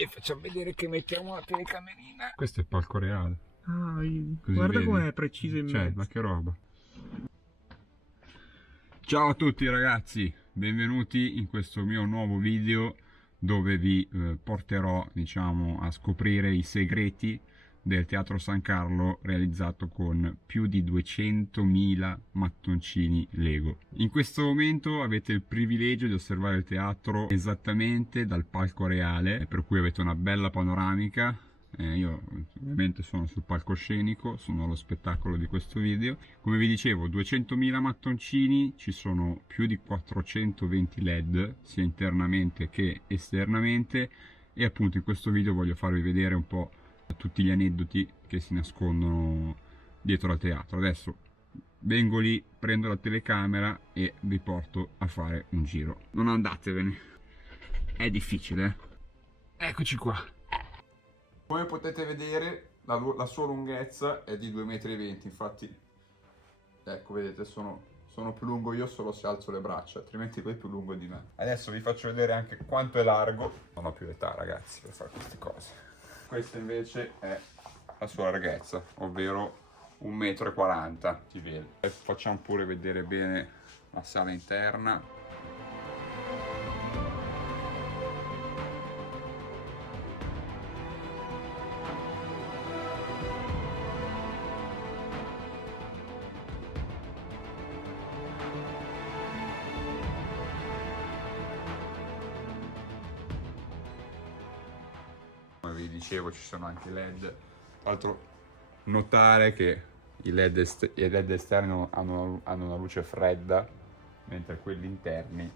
e facciamo vedere che mettiamo la telecamerina. Questo è il palco reale. Ah, Così guarda vedi? com'è preciso in Cioè, mezzo. ma che roba. Ciao a tutti ragazzi, benvenuti in questo mio nuovo video dove vi porterò, diciamo, a scoprire i segreti del Teatro San Carlo realizzato con più di 200.000 mattoncini Lego. In questo momento avete il privilegio di osservare il teatro esattamente dal palco reale, per cui avete una bella panoramica. Io ovviamente sono sul palcoscenico, sono allo spettacolo di questo video. Come vi dicevo, 200.000 mattoncini, ci sono più di 420 LED, sia internamente che esternamente, e appunto in questo video voglio farvi vedere un po' tutti gli aneddoti che si nascondono dietro al teatro. Adesso vengo lì, prendo la telecamera e vi porto a fare un giro. Non andatevene, è difficile. Eccoci qua. Come potete vedere la sua lunghezza è di 2,20 m, infatti ecco, vedete, sono più lungo io solo se alzo le braccia, altrimenti lui è più lungo di me. Adesso vi faccio vedere anche quanto è largo. Non ho più l'età ragazzi per fare queste cose. Questa invece è la sua larghezza, ovvero 1,40 m, si vede. E facciamo pure vedere bene la sala interna. Come vi dicevo, ci sono anche i LED. Tra l'altro notare che i LED esterni hanno una luce fredda, mentre quelli interni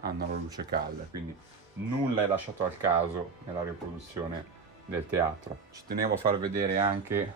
hanno la luce calda, quindi nulla è lasciato al caso nella riproduzione del teatro. Ci tenevo a far vedere anche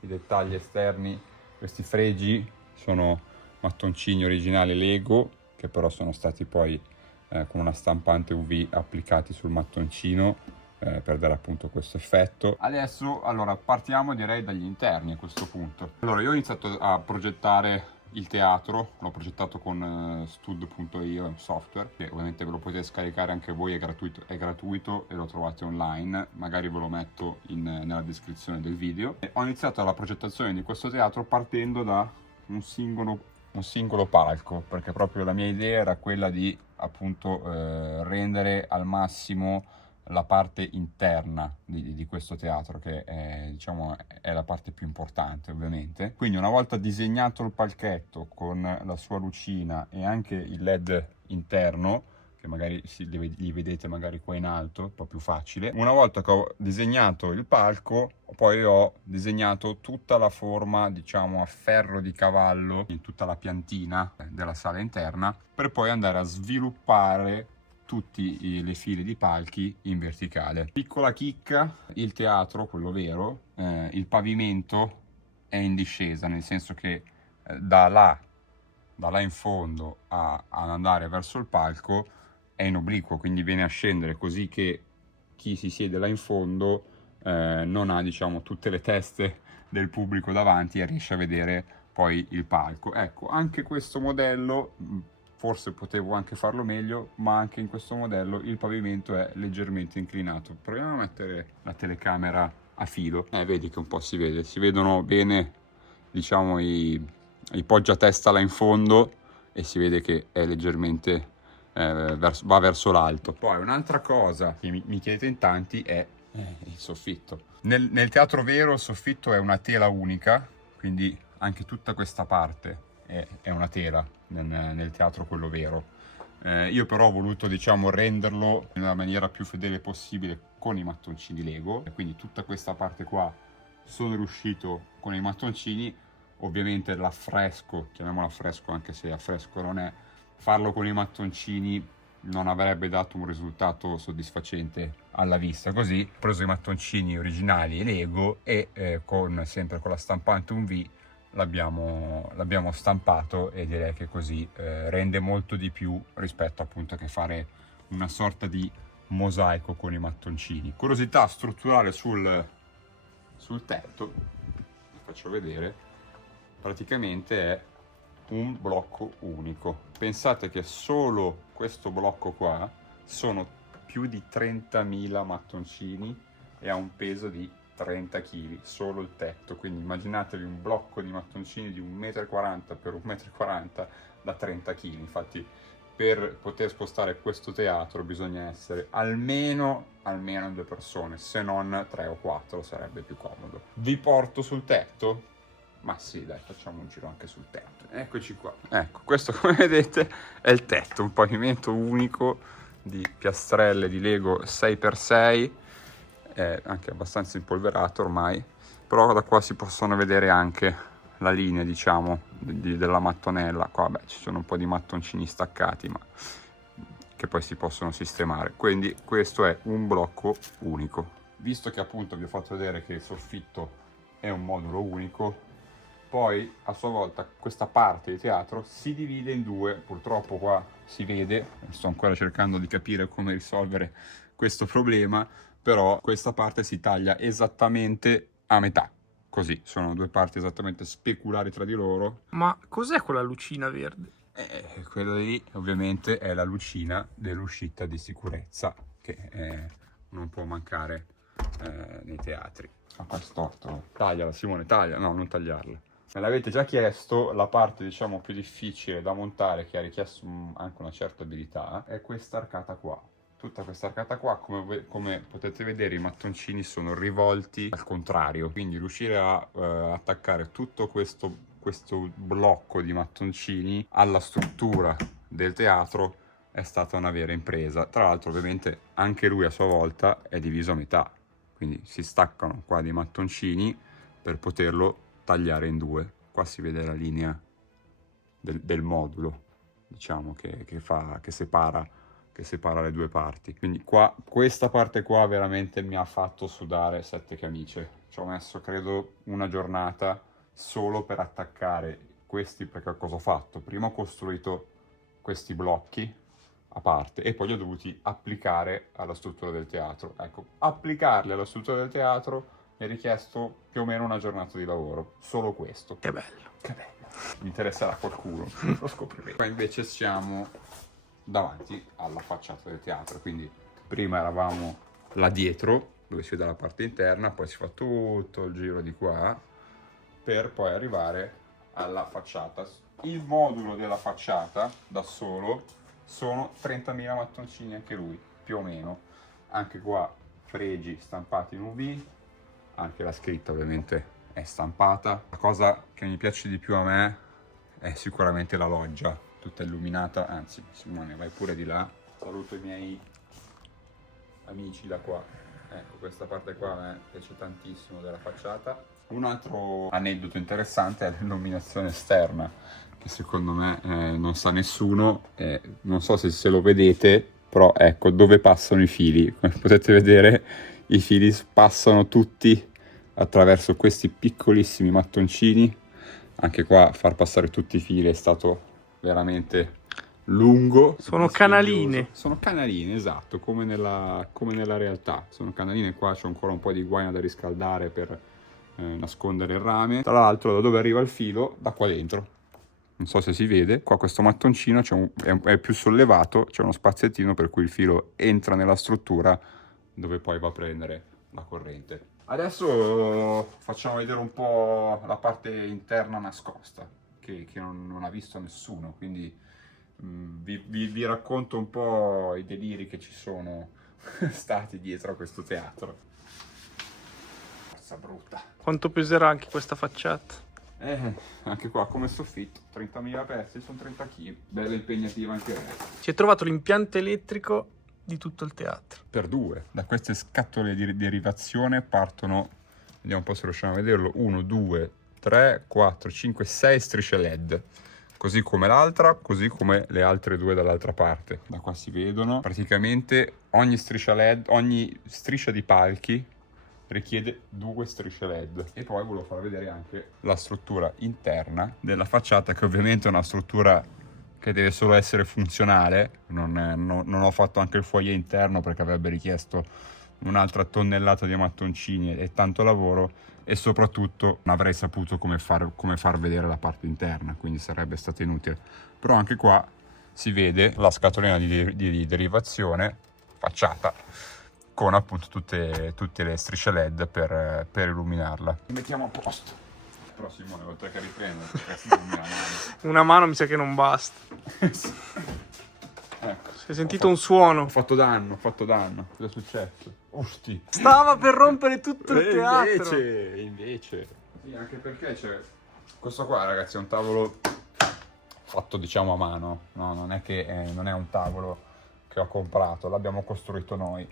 i dettagli esterni. Questi fregi sono mattoncini originali Lego, che però sono stati poi con una stampante UV applicati sul mattoncino per dare appunto questo effetto. Adesso allora partiamo direi dagli interni a questo punto. Allora io ho iniziato a progettare il teatro, l'ho progettato con stud.io, un software che ovviamente ve lo potete scaricare anche voi, è gratuito e lo trovate online, magari ve lo metto nella descrizione del video. Ho iniziato la progettazione di questo teatro partendo da un singolo palco, perché proprio la mia idea era quella di appunto rendere al massimo la parte interna di questo teatro, che è, diciamo, è la parte più importante ovviamente. Quindi una volta disegnato il palchetto con la sua lucina e anche il LED interno, che magari li vedete magari qua in alto, un po' più facile. Una volta che ho disegnato il palco, poi ho disegnato tutta la forma, diciamo, a ferro di cavallo in tutta la piantina della sala interna, per poi andare a sviluppare tutte le file di palchi in verticale. Piccola chicca, il teatro, quello vero, il pavimento è in discesa, nel senso che da là in fondo ad andare verso il palco è in obliquo, quindi viene a scendere, così che chi si siede là in fondo non ha, diciamo, tutte le teste del pubblico davanti e riesce a vedere poi il palco. Ecco, anche questo modello forse potevo anche farlo meglio, ma anche in questo modello il pavimento è leggermente inclinato. Proviamo a mettere la telecamera a filo. Vedi che un po' si vedono bene, diciamo, i poggiatesta là in fondo, e si vede che è leggermente va verso l'alto. Poi un'altra cosa che mi chiedete in tanti è il soffitto. Nel teatro vero il soffitto è una tela unica, quindi anche tutta questa parte è una tela nel teatro quello vero. Io però ho voluto, diciamo, renderlo nella maniera più fedele possibile con i mattoncini Lego, e quindi tutta questa parte qua sono riuscito con i mattoncini. Ovviamente l'affresco, chiamiamola affresco anche se affresco non è, farlo con i mattoncini non avrebbe dato un risultato soddisfacente alla vista. Così ho preso i mattoncini originali Lego e sempre con la stampante UV l'abbiamo stampato, e direi che così rende molto di più rispetto appunto che fare una sorta di mosaico con i mattoncini. Curiosità strutturale sul tetto, vi faccio vedere, praticamente è un blocco unico. Pensate che solo questo blocco qua sono più di 30.000 mattoncini e ha un peso di 30 kg, solo il tetto. Quindi immaginatevi un blocco di mattoncini di 1,40 m per 1,40 m da 30 kg. Infatti per poter spostare questo teatro bisogna essere almeno 2 persone, se non 3 o 4 sarebbe più comodo. Vi porto sul tetto? Ma sì, dai, facciamo un giro anche sul tetto. Eccoci qua. Ecco, questo come vedete è il tetto, un pavimento unico di piastrelle di Lego 6x6, è anche abbastanza impolverato ormai, però da qua si possono vedere anche la linea, diciamo, della mattonella. Qua, beh, ci sono un po' di mattoncini staccati, ma che poi si possono sistemare. Quindi questo è un blocco unico. Visto che appunto vi ho fatto vedere che il soffitto è un modulo unico, poi a sua volta questa parte di teatro si divide in due. Purtroppo qua si vede, sto ancora cercando di capire come risolvere questo problema, però questa parte si taglia esattamente a metà. Così, sono due parti esattamente speculari tra di loro. Ma cos'è quella lucina verde? Quella lì ovviamente è la lucina dell'uscita di sicurezza che non può mancare nei teatri. Ah, qua è storto. Tagliala Simone, taglia. No, non tagliarla. Me l'avete già chiesto, la parte diciamo più difficile da montare, che ha richiesto anche una certa abilità, è questa arcata qua. Tutta questa arcata qua, come potete vedere, i mattoncini sono rivolti al contrario, quindi riuscire a attaccare tutto questo blocco di mattoncini alla struttura del teatro è stata una vera impresa. Tra l'altro ovviamente anche lui a sua volta è diviso a metà, quindi si staccano qua dei mattoncini per poterlo tagliare in due. Qua si vede la linea del modulo, diciamo, che separa le due parti. Quindi qua, questa parte qua veramente mi ha fatto sudare 7 camicie. Ci ho messo credo una giornata solo per attaccare questi, perché cosa ho fatto? Prima ho costruito questi blocchi a parte e poi li ho dovuti applicare alla struttura del teatro. Ecco, applicarli alla struttura del teatro mi ha richiesto più o meno una giornata di lavoro, solo questo. Che bello. Che bello. Mi interesserà qualcuno, lo scopriremo. Qua invece siamo davanti alla facciata del teatro, quindi prima eravamo là dietro, dove si vede la parte interna, poi si fa tutto il giro di qua, per poi arrivare alla facciata. Il modulo della facciata, da solo, sono 30.000 mattoncini anche lui, più o meno. Anche qua fregi stampati in UV, anche la scritta ovviamente è stampata. La cosa che mi piace di più a me è sicuramente la loggia, tutta illuminata. Anzi, Simone, vai pure di là. Saluto i miei amici da qua. Ecco, questa parte qua a me piace tantissimo della facciata. Un altro aneddoto interessante è l'illuminazione esterna, che secondo me non sa nessuno. Non so se lo vedete, però ecco dove passano i fili. Come potete vedere, i fili passano tutti attraverso questi piccolissimi mattoncini. Anche qua far passare tutti i fili è stato veramente lungo. Sono canaline. Sono canaline, esatto, come nella realtà. Sono canaline. Qua c'è ancora un po' di guaina da riscaldare per nascondere il rame. Tra l'altro, da dove arriva il filo? Da qua dentro. Non so se si vede, qua questo mattoncino è più sollevato, c'è uno spaziettino per cui il filo entra nella struttura dove poi va a prendere la corrente. Adesso facciamo vedere un po' la parte interna nascosta, che non ha visto nessuno, quindi vi racconto un po' i deliri che ci sono stati dietro a questo teatro. Forza brutta. Quanto peserà anche questa facciata? Anche qua come soffitto, 30.000 pezzi, sono 30 kg, bella impegnativa anche lei. Si è trovato l'impianto elettrico di tutto il teatro. Per due. Da queste scatole di derivazione partono, vediamo un po' se riusciamo a vederlo, 1, 2, 3, 4, 5, 6 strisce LED. Così come l'altra, così come le altre due dall'altra parte. Da qua si vedono. Praticamente ogni striscia LED, ogni striscia di palchi richiede 2 strisce LED. E poi volevo far vedere anche la struttura interna della facciata, che ovviamente è una struttura che deve solo essere funzionale. Non ho fatto anche il foyer interno perché avrebbe richiesto un'altra tonnellata di mattoncini e tanto lavoro, e soprattutto non avrei saputo come far vedere la parte interna, quindi sarebbe stato inutile. Però anche qua si vede la scatolina di derivazione facciata, con appunto tutte le strisce LED per illuminarla. Li mettiamo a posto. Però Simone, oltre che riprendere, Una mano mi sa che non basta. Ecco. Si è sentito un suono. Ho fatto danno. Cosa è successo? Usti. Stava per rompere tutto il teatro. Invece. Sì, anche perché c'è questo qua, ragazzi, è un tavolo fatto, diciamo, a mano. No, non è che non è un tavolo che ho comprato, l'abbiamo costruito noi.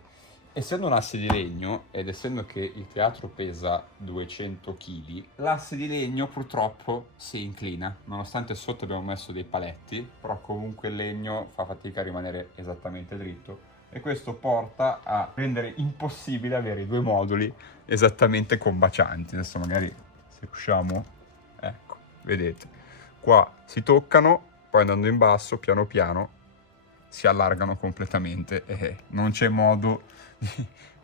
Essendo un asse di legno ed essendo che il teatro pesa 200 kg, l'asse di legno purtroppo si inclina, nonostante sotto abbiamo messo dei paletti, però comunque il legno fa fatica a rimanere esattamente dritto e questo porta a rendere impossibile avere i due moduli esattamente combacianti. Adesso magari se riusciamo, ecco, vedete, qua si toccano, poi andando in basso piano piano si allargano completamente e non c'è modo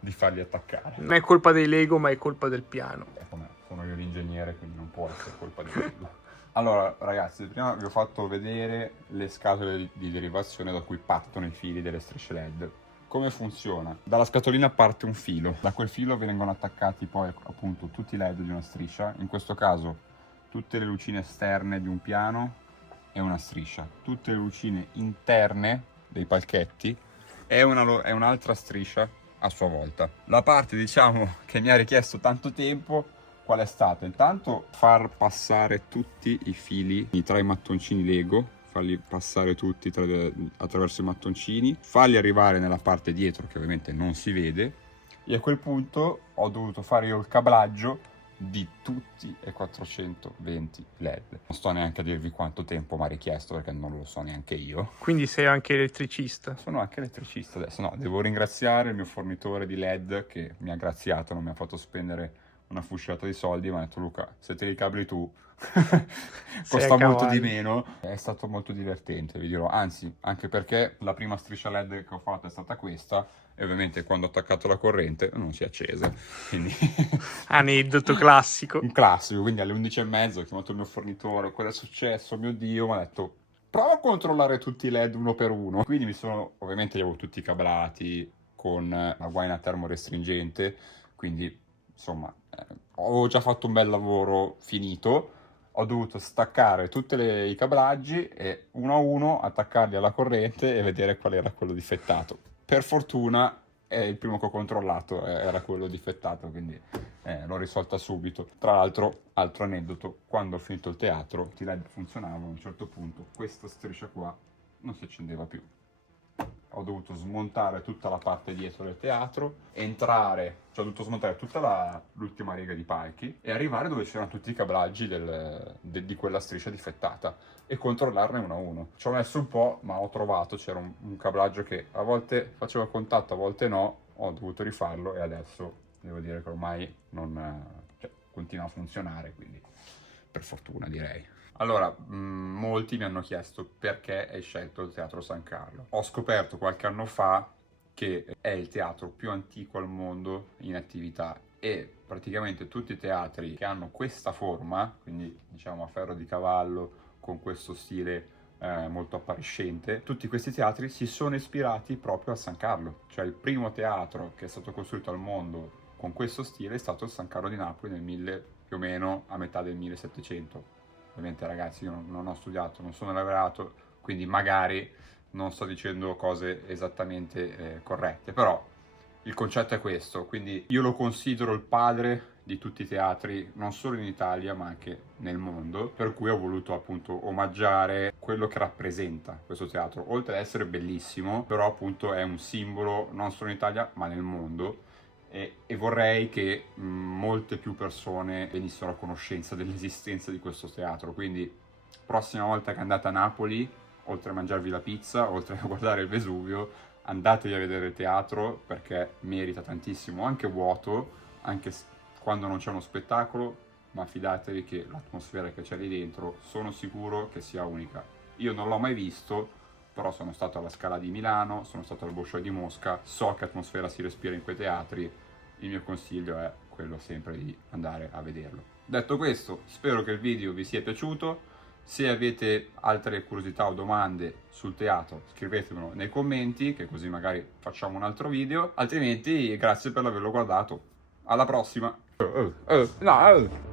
di farli attaccare. Non è colpa dei Lego, ma è colpa del piano. Sono io l'ingegnere, quindi non può essere colpa di quello. Allora, ragazzi, prima vi ho fatto vedere le scatole di derivazione da cui partono i fili delle strisce LED. Come funziona? Dalla scatolina parte un filo, da quel filo vengono attaccati poi appunto tutti i LED di una striscia, in questo caso tutte le lucine esterne di un piano e una striscia, tutte le lucine interne dei palchetti è un'altra striscia a sua volta. La parte, diciamo, che mi ha richiesto tanto tempo qual è stata? Intanto far passare tutti i fili tra i mattoncini Lego, farli passare tutti attraverso i mattoncini, farli arrivare nella parte dietro che ovviamente non si vede e a quel punto ho dovuto fare io il cablaggio di tutti e 420 LED. Non sto neanche a dirvi quanto tempo mi ha richiesto perché non lo so neanche io. Quindi sei anche elettricista? Sono anche elettricista adesso. No, devo ringraziare il mio fornitore di LED che mi ha graziato, non mi ha fatto spendere una fuscata di soldi, mi ha detto: Luca, se te li cabli tu costa molto di meno. È stato molto divertente, vi dirò, anzi, anche perché la prima striscia LED che ho fatto è stata questa e ovviamente quando ho attaccato la corrente non si è accesa, quindi aneddoto classico. un classico. Quindi alle 11:30 ho chiamato il mio fornitore: cosa è successo? Mio Dio, mi ha detto: prova a controllare tutti i LED uno per uno. Quindi ovviamente li avevo tutti cablati con la guaina termorestringente, quindi insomma ho già fatto un bel lavoro finito. Ho dovuto staccare tutti i cablaggi e uno a uno attaccarli alla corrente e vedere qual era quello difettato. Per fortuna il primo che ho controllato era quello difettato, quindi l'ho risolta subito. Tra l'altro, altro aneddoto, quando ho finito il teatro, i LED funzionavano, a un certo punto questa striscia qua non si accendeva più. Ho dovuto smontare tutta la parte dietro del teatro, cioè ho dovuto smontare tutta l'ultima riga di palchi e arrivare dove c'erano tutti i cablaggi di quella striscia difettata e controllarne uno a uno. Ci ho messo un po', ma ho trovato, c'era un cablaggio che a volte faceva contatto, a volte no, ho dovuto rifarlo e adesso devo dire che ormai continua a funzionare, quindi per fortuna direi. Allora, molti mi hanno chiesto perché hai scelto il Teatro San Carlo. Ho scoperto qualche anno fa che è il teatro più antico al mondo in attività e praticamente tutti i teatri che hanno questa forma, quindi diciamo a ferro di cavallo con questo stile molto appariscente, tutti questi teatri si sono ispirati proprio a San Carlo. Cioè il primo teatro che è stato costruito al mondo con questo stile è stato il San Carlo di Napoli più o meno a metà del 1700. Ovviamente ragazzi io non ho studiato, non sono laureato, quindi magari non sto dicendo cose esattamente corrette, però il concetto è questo, quindi io lo considero il padre di tutti i teatri, non solo in Italia ma anche nel mondo, per cui ho voluto appunto omaggiare quello che rappresenta questo teatro, oltre ad essere bellissimo, però appunto è un simbolo non solo in Italia ma nel mondo. E vorrei che molte più persone venissero a conoscenza dell'esistenza di questo teatro, quindi prossima volta che andate a Napoli, oltre a mangiarvi la pizza, oltre a guardare il Vesuvio, andatevi a vedere il teatro perché merita tantissimo, anche vuoto, anche quando non c'è uno spettacolo, ma fidatevi che l'atmosfera che c'è lì dentro sono sicuro che sia unica. Io non l'ho mai visto, però sono stato alla Scala di Milano, sono stato al Bolshoi di Mosca, so che atmosfera si respira in quei teatri, il mio consiglio è quello sempre di andare a vederlo. Detto questo, spero che il video vi sia piaciuto, Se avete altre curiosità o domande sul teatro, scrivetemelo nei commenti, che così magari facciamo un altro video. Altrimenti, grazie per averlo guardato. Alla prossima! No.